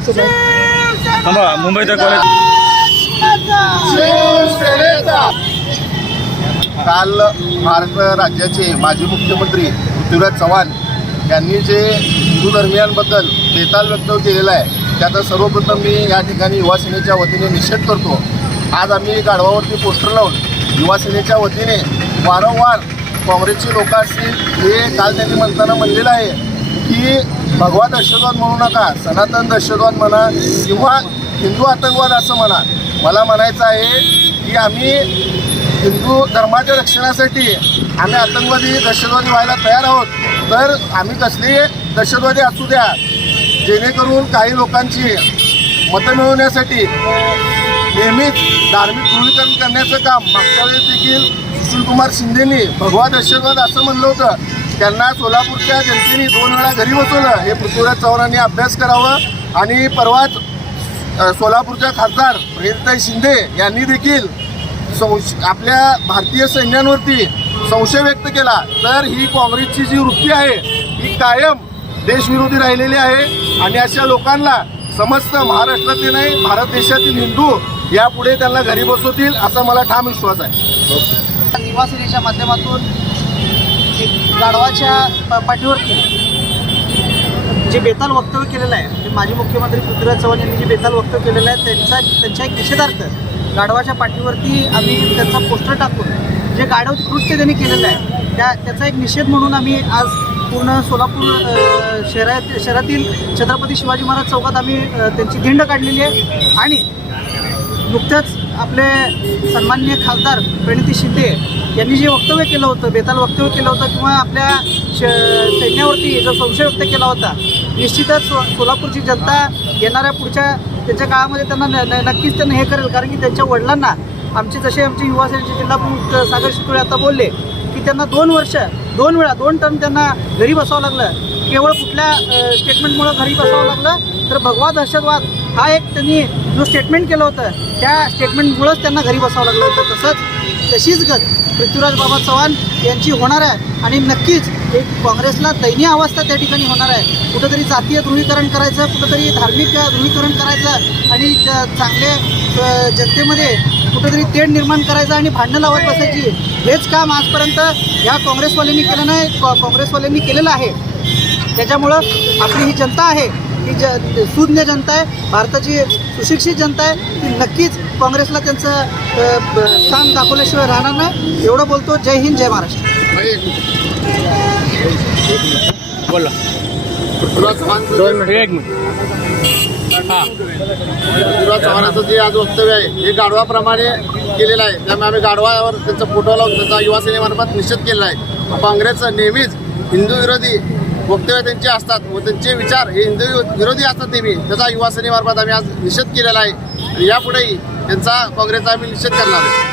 थांबा कॉलेज शिवसेनेचा काल महाराष्ट्र राज्याचे माजी मुख्यमंत्री पृथ्वीराज चव्हाण यांनी जे हिंदू धर्मियांबद्दल बेताल व्यक्त केलेला आहे त्याचा सर्वप्रथम मी या ठिकाणी युवा सेनेच्या वतीने निषेध करतो. आज आम्ही गाढवावरती पोस्टर लावून युवा सेनेच्या वतीने वारंवार काँग्रेसची लोक असतील हे काल त्यांनी म्हणताना म्हणलेलं आहे की भगवा दहशतवाद म्हणू नका सनातन दहशतवाद म्हणा किंवा हिंदू आतंकवाद असं म्हणा. मला म्हणायचं आहे की आम्ही हिंदू धर्माच्या रक्षणासाठी आम्ही आतंकवादी दहशतवादी व्हायला तयार आहोत. तर आम्ही कसली दहशतवादी असू द्या जेणेकरून काही लोकांची मतं मिळवण्यासाठी नेहमीच धार्मिक ध्रुवीकरण करण्याचं काम मागच्या वेळेस देखील सुशीलकुमार शिंदेनी भगवा दहशतवाद असं म्हणलं होतं. त्यांना सोलापूरच्या जनतेने दोन वेळा घरी बसवलं. हे पृथ्वीराज चव्हाणांनी अभ्यास करावं आणि परवाच सोलापूरच्या खासदार प्रणिताई शिंदे यांनी देखील संश आपल्या भारतीय सैन्यांवरती संशय व्यक्त केला. तर ही काँग्रेसची जी वृत्ती आहे ही कायम देशविरोधी राहिलेली आहे आणि अशा लोकांना समस्त महाराष्ट्रातील नाही भारत देशातील हिंदू यापुढे त्यांना घरी बसवतील असा मला ठाम विश्वास आहे. युवा माध्यमातून गाढवाच्या प- पाठीवरती जे बेताल वक्तव्य केलेलं आहे ते माजी मुख्यमंत्री पृथ्वीराज चव्हाण यांनी जे बेताल वक्तव्य केलेलं आहे त्यांचा त्यांच्या एक निषेधार्थ गाढवाच्या पाठीवरती आम्ही त्यांचा पोस्टर टाकून जे गाढव कृत्य त्यांनी केलेलं आहे त्या त्याचा एक निषेध म्हणून आम्ही आज पूर्ण सोलापूर शहरात शहरातील छत्रपती शिवाजी महाराज चौकात आम्ही त्यांची दिंड काढलेली आहे. आणि नुकतंच आपले सन्माननीय खासदार प्रणिती शिंदे यांनी जे वक्तव्य केलं होतं बेताल वक्तव्य केलं होतं किंवा आपल्या श सैन्यावरती जो संशय व्यक्त केला होता निश्चितच सो सोलापूरची जनता येणाऱ्या पुढच्या त्यांच्या काळामध्ये त्यांना न- नक्कीच त्यांना हे करेल. कारण की त्यांच्या वडिलांना आमचे जसे आमचे युवा सेनेचे जिल्हा प्रमुख सागर शितोळे आता बोलले की त्यांना दोन वर्ष दोन वेळा दोन टर्म त्यांना घरी बसावं लागलं. केवळ कुठल्या स्टेटमेंटमुळं घरी बसावं लागलं तर भगवा दहशतवाद हा एक त्यांनी जो स्टेटमेंट केलं होतं त्या स्टेटमेंटमुळंच त्यांना घरी बसावं लागलं होतं. तसंच तशीच गत पृथ्वीराज बाबा चव्हाण यांची होणार आहे. आणि नक्कीच एक काँग्रेसला दैनीय अवस्था त्या ठिकाणी होणार आहे. कुठंतरी जातीय ध्रुवीकरण करायचं कुठंतरी धार्मिक ध्रुवीकरण करायचं आणि चांगले जनतेमध्ये कुठंतरी तेढ निर्माण करायचं आणि भांडणं लावत बसायची. हेच काम आजपर्यंत ह्या काँग्रेसवाल्यांनी केलं नाही काँग्रेसवाल्यांनी केलेलं आहे. त्याच्यामुळं आपली ही जनता आहे. ही ज सुज्ञ जनता आहे भारताची सुशिक्षित जनता आहे ती नक्कीच काँग्रेसला त्यांचं स्थान दाखवल्याशिवाय राहणार नाही. एवढं बोलतो. जय हिंद जय महाराष्ट्र. बोला. एक हां. पृथ्वीराज चव्हाणाचं जे आज वक्तव्य आहे हे गाढवाप्रमाणे केलेलं आहे. त्यामुळे आम्ही गाढवावर त्यांचा फोटो लावून त्यांचा युवा सेनेमार्फत निषेध केलेला आहे. काँग्रेस नेहमीच हिंदू विरोधी वक्तव्य त्यांचे असतात व त्यांचे विचार हे हिंदू विरोधी असतात नेहमी. त्याचा युवा सेनेमार्फत आम्ही आज निषेध केलेला आहे. आणि यापुढेही त्यांचा काँग्रेसचा आम्ही निषेध करणार आहे.